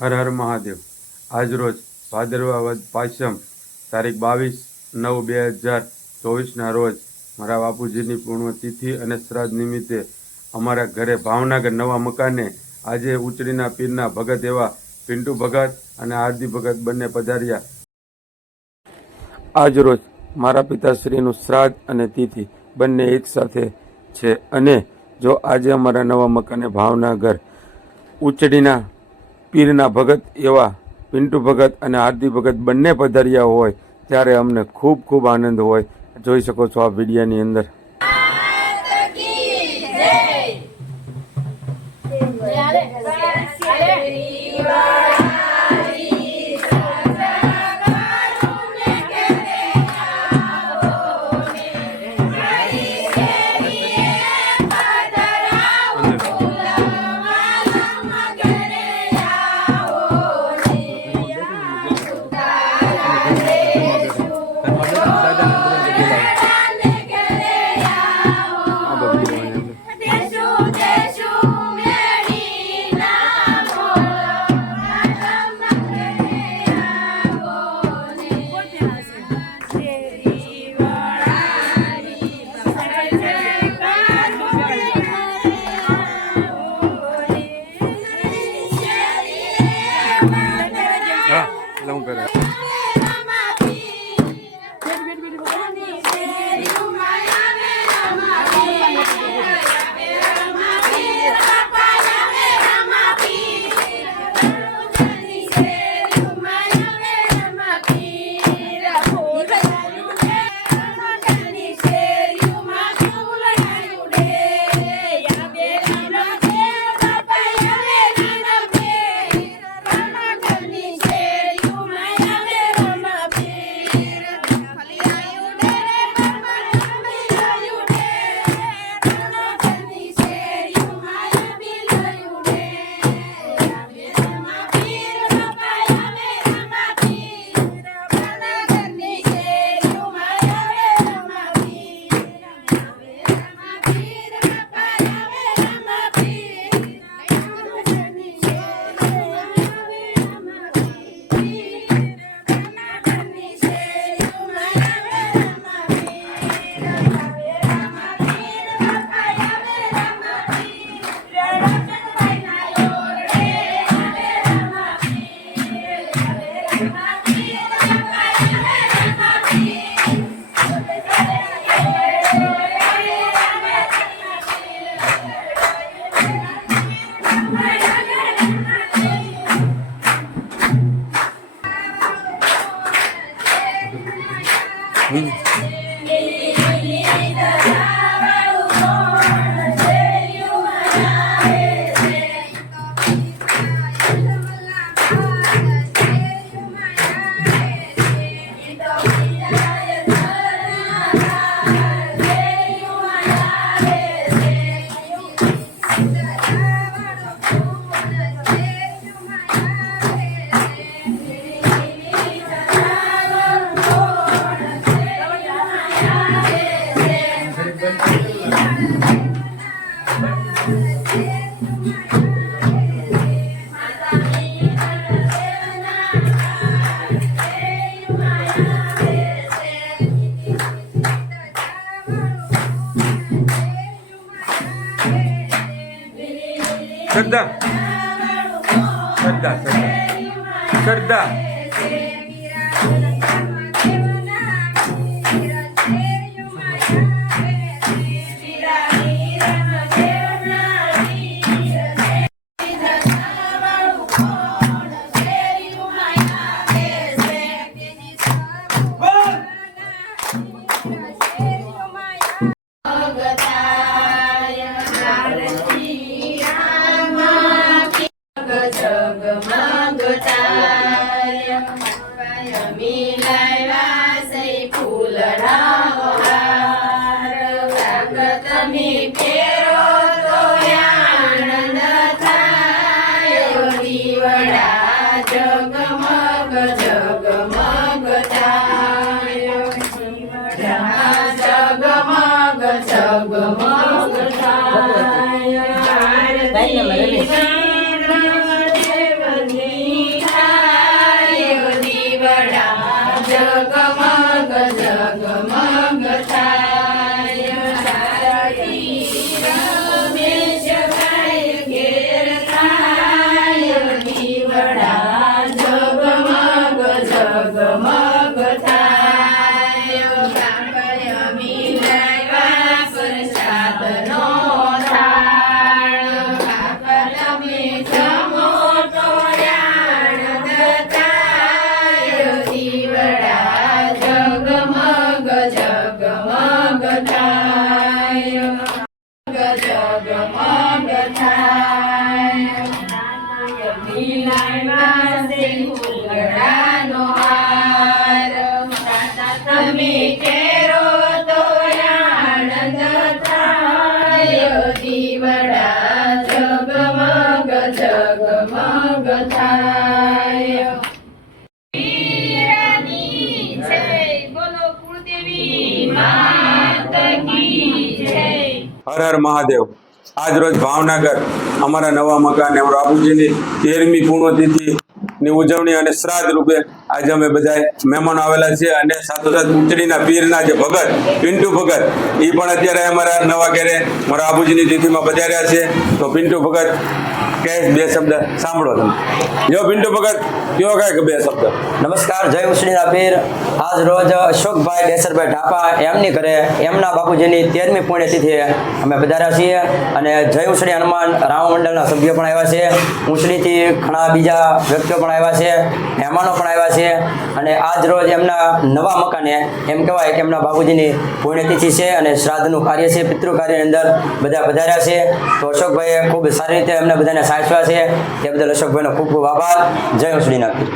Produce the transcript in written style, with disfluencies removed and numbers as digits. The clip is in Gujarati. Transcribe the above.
હર હર મહાદેવ। આજરોજ ભાદરવા વદ પાંચમ તારીખ 22/9/2024ના રોજ મારા બાપુજીની પૂર્ણતિથિ અને શ્રાદ્ધ નિમિત્તે અમારા ઘરે ભાવનગર નવા મકાને આજે ઉચડીના પીરના ભગત એવા પિન્ટુ ભગત અને આરતી ભગત બંને પધાર્યા। આજરોજ મારા પિતાશ્રીનું શ્રાદ્ધ અને તિથિ બંને એક સાથે છે અને જો આજે અમારા નવા મકાને ભાવનગર ઉચડીના પીરના ભગત એવા પિન્ટુ ભગત અને આરતી ભગત બંને પધાર્યા હોય ત્યારે અમને ખૂબ ખૂબ આનંદ હોય। જોઈ શકો છો આ વિડીયાની અંદર। श्रद्धा श्रद्धा श्रद्धा જગમગ જગમગ જગમગ થાય આરતી રમેશ ભાઈ ઘેર થાય દીવડા જગમગ જગમગ થાય કાંકરિયા મિલાવ્યા પ્રસાદનો થાળ કાંકરિયા જમો તોયાણ દતાય દીવડા જગમગ જગમગ થાય જગમગ થાય મિલાવ્યા છે ફૂલડાનો હાર તમે કેરો તોયાણ દતાય દીવડા જગમગ જગમગ થાય વીરાની જય બોલો કુળદેવી માત કી જય હર હર મહાદેવ. આજ રોજ ભાવનગર અમારા નવા મકાન બાપુજીની 13મી પુણ્યતિથિની ઉજવણી અને શ્રાદ્ધ રૂપે આજે અમે બધા મહેમાનો આવેલા છે અને સાથોસાથ ઉચડીના પીરના જે ભગત પિન્ટુ ભગત એ પણ અત્યારે અમારા નવા ઘરે મારા બાપુજીની તિથિમાં પધાર્યા છે. તો પિન્ટુ ભગત કહે બે શબ્દ સાંભળો તમે. જો પિન્ટુ ભગત કયો કહે કે બે શબ્દ. નમસ્કાર, જય ઉછળીના પીર. આજ રોજ અશોકભાઈ દેસરભાઈ ઢાપા એમની ઘરે એમના બાપુજીની 13મી પુણ્યતિથિ અમે પધાર્યા છીએ અને જય ઉછળી હનુમાન રામ મંડળના સભ્યો પણ આવ્યા છે. ઉછળીથી ઘણા બીજા વ્યક્તિઓ પણ આવ્યા છે, મહેમાનો પણ આવ્યા છે અને આજ રોજ એમના નવા મકાને એમ કહેવાય કે એમના બાપુજીની પુણ્યતિથિ છે અને શ્રાદ્ધનું કાર્ય છે, પિતૃ કાર્યની અંદર બધા પધાર્યા છે. તો અશોકભાઈએ ખૂબ સારી રીતે એમને બધાને સાચવ્યા છે તે બદલ અશોકભાઈનો ખૂબ ખૂબ આભાર. જય ઉછળીના પીર.